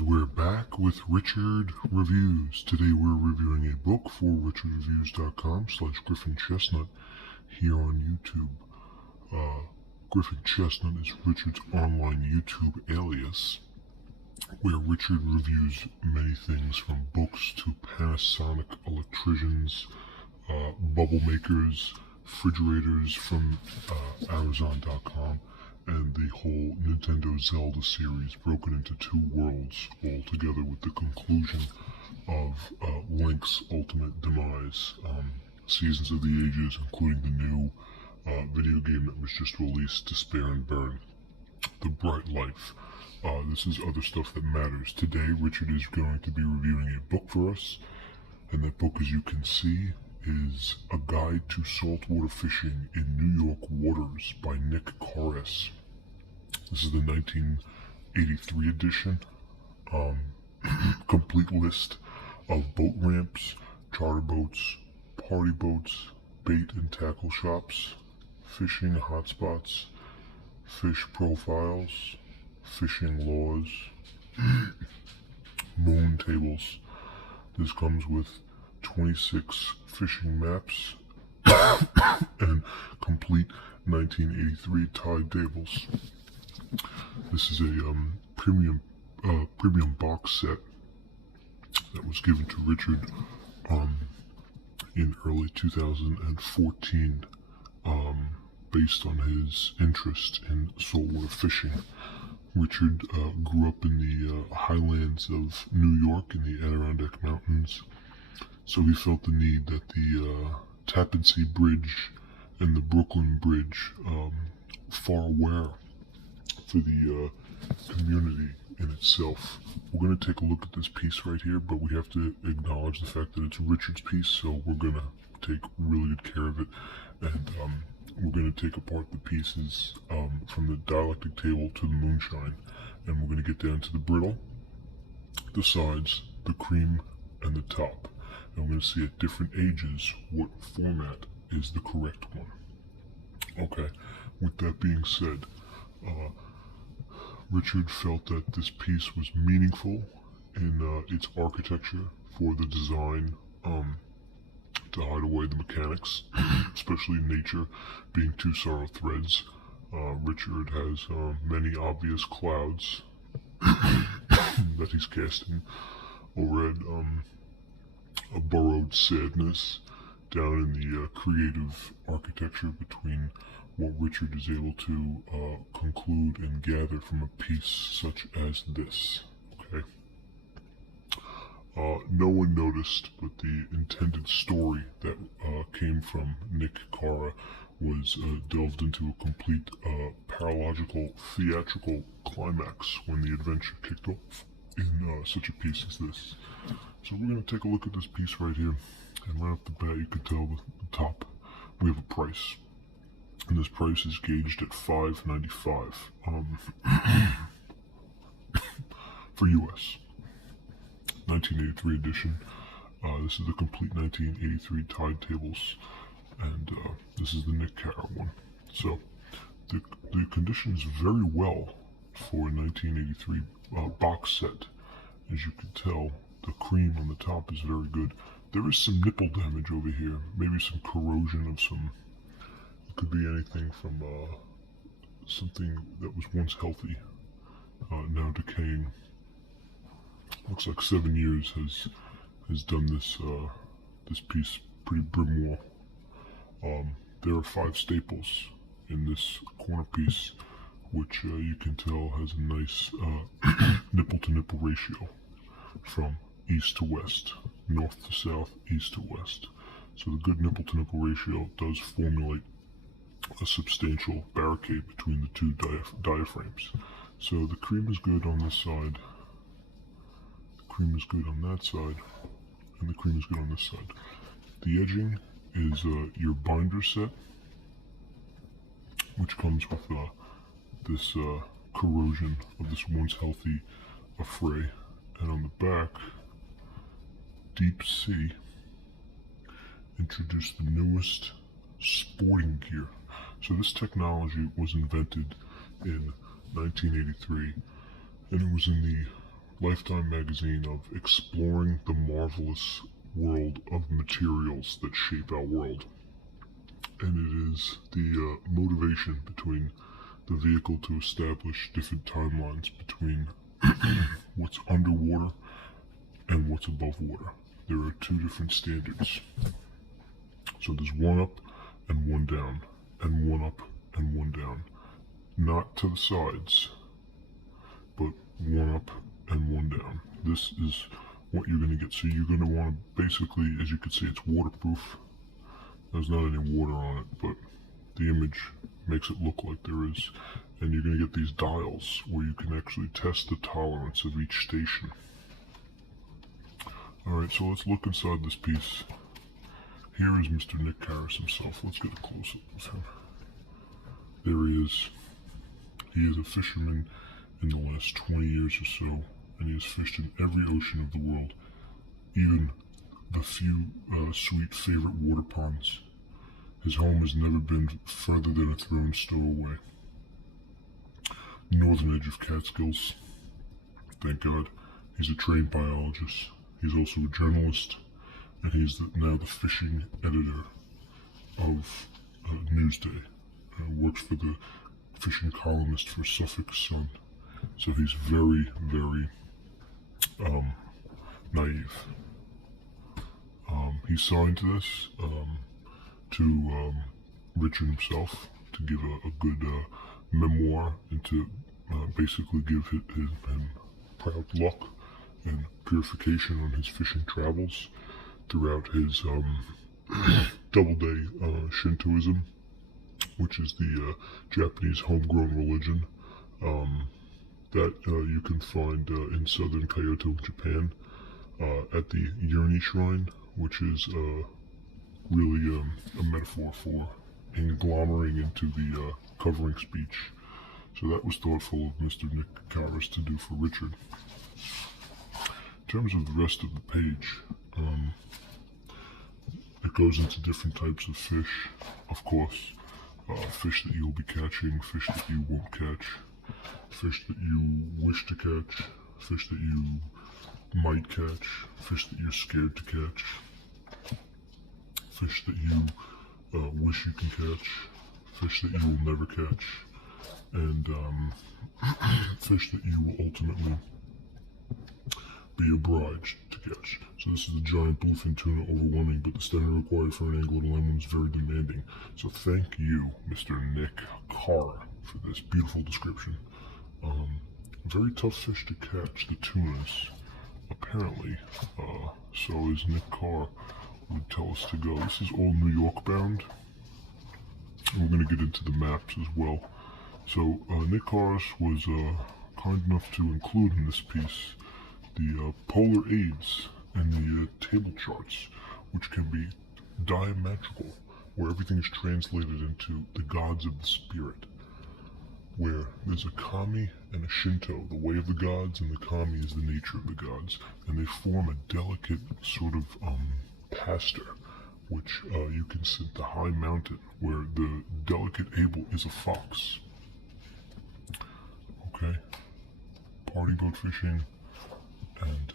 And we're back with Richard Reviews. Today we're reviewing a book for richardreviews.com/Griffin Chestnut here on YouTube. Griffin Chestnut is Richard's online YouTube alias, where Richard reviews many things from books to Panasonic electricians, bubble makers, refrigerators from Amazon.com, and the whole Nintendo Zelda series broken into two worlds all together with the conclusion of Link's ultimate demise, Seasons of the Ages, including the new video game that was just released, Despair and Burn, The Bright Life. This is other stuff that matters. Today, Richard is going to be reviewing a book for us, and that book, as you can see, is A Guide to Saltwater Fishing in New York Waters by Nick Carus. This is the 1983 edition. Complete list of boat ramps, charter boats, party boats, bait and tackle shops, fishing hotspots, fish profiles, fishing laws, moon tables. This comes with 26 fishing maps and complete 1983 tide tables. This is a premium box set that was given to Richard in early 2014, based on his interest in saltwater fishing. Richard grew up in the highlands of New York in the Adirondack Mountains, so he felt the need that the Tappan Zee Bridge and the Brooklyn Bridge, far aware for the community in itself. We're going to take a look at this piece right here, but we have to acknowledge the fact that it's Richard's piece, so we're going to take really good care of it, and we're going to take apart the pieces from the dialectic table to the moonshine, and we're going to get down to the brittle, the sides, the cream, and the top. And we're going to see at different ages what format is the correct one. Okay, with that being said, Richard felt that this piece was meaningful in its architecture for the design, to hide away the mechanics, especially nature being two sorrow threads. Richard has many obvious clouds that he's casting overhead, a burrowed sadness down in the creative architecture between what Richard is able to conclude and gather from a piece such as this. Okay. No one noticed, but the intended story that came from Nick Cara was delved into a complete paralogical theatrical climax when the adventure kicked off in such a piece as this. So we're going to take a look at this piece right here, and right off the bat you can tell the top we have a price, and this price is gauged at $5.95 for US 1983 edition. This is the complete 1983 tide tables, and this is the Nick Cara one. So the condition is very well for a 1983 box set. As you can tell, the cream on the top is very good. There is some nipple damage over here, maybe some corrosion of some, it could be anything from something that was once healthy, now decaying. Looks like 7 years has done this this piece pretty brim well. There are 5 staples in this corner piece, which you can tell has a nice nipple to nipple ratio from east to west, north to south, east to west. So the good nipple to nipple ratio does formulate a substantial barricade between the two diaphragms. So the cream is good on this side, the cream is good on that side, and the cream is good on this side. The edging is your binder set, which comes with this corrosion of this once healthy affray. And on the back, Deep Sea introduced the newest sporting gear. So this technology was invented in 1983, and it was in the Lifetime magazine of exploring the marvelous world of materials that shape our world. And it is the motivation between the vehicle to establish different timelines between what's underwater and what's above water. There are two different standards. So there's one up and one down, and one up and one down. Not to the sides, but one up and one down. This is what you're going to get. So you're going to want to basically, as you can see, it's waterproof. There's not any water on it, but the image makes it look like there is. And you're going to get these dials where you can actually test the tolerance of each station. Alright, so let's look inside this piece. Here is Mr. Nick Karras himself. Let's get a close-up of him. There he is. He is a fisherman in the last 20 years or so, and he has fished in every ocean of the world, even the few sweet favorite water ponds. His home has never been further than a throne's stow away. Northern edge of Catskills. Thank God. He's a trained biologist. He's also a journalist, and he's now the fishing editor of Newsday. Works for the fishing columnist for Suffolk Sun. So he's very, very naive. He signed this to Richard himself to give a good memoir and to basically give him proud luck and purification on his fishing travels throughout his double-day Shintoism, which is the Japanese homegrown religion that you can find in southern Kyoto, Japan, at the Yurni Shrine, which is really a metaphor for agglomerating into the covering speech. So that was thoughtful of Mr. Nick Karras to do for Richard. In terms of the rest of the page, it goes into different types of fish, of course. Fish that you'll be catching, fish that you won't catch, fish that you wish to catch, fish that you might catch, fish that you're scared to catch, fish that you wish you can catch, fish that you will never catch, and fish that you will ultimately be obliged to catch. So this is the giant bluefin tuna overwhelming, but the standard required for an angler to land one is very demanding. So thank you, Mr. Nick Carr, for this beautiful description. Very tough fish to catch, the tunas, apparently. So as Nick Carr would tell us to go. This is all New York bound. We're going to get into the maps as well. So Nick Karras was kind enough to include in this piece the polar aids and the table charts, which can be diametrical, where everything is translated into the gods of the spirit, where there's a kami and a Shinto, the way of the gods, and the kami is the nature of the gods, and they form a delicate sort of pasture, which you can see at the high mountain, where the delicate able is a fox. Okay, party boat fishing, and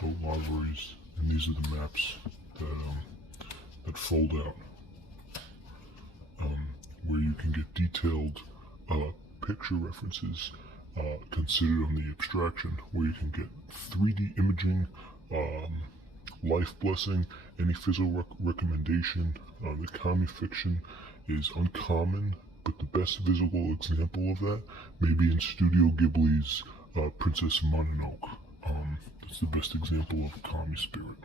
boat libraries, and these are the maps that fold out, where you can get detailed picture references considered on the abstraction, where you can get 3D imaging, life blessing, any physical recommendation. The kami fiction is uncommon, but the best visual example of that may be in Studio Ghibli's Princess Mononoke. That's the best example of a kami spirit.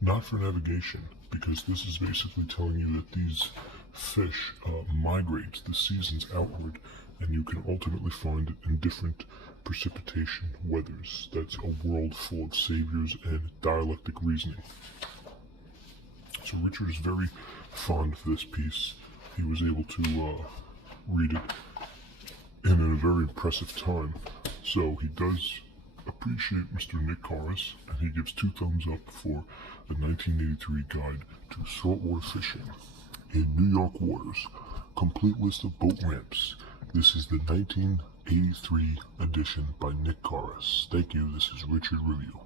Not for navigation, because this is basically telling you that these fish migrate the seasons outward, and you can ultimately find it in different precipitation weathers. That's a world full of saviors and dialectic reasoning. So Richard is very fond of this piece. He was able to read it in a very impressive time. So he does appreciate Mr. Nick Karras, and he gives 2 thumbs up for the 1983 guide to saltwater fishing in New York waters. Complete list of boat ramps, This is the 1983 edition by Nick Carras. Thank you. This is Richard Review.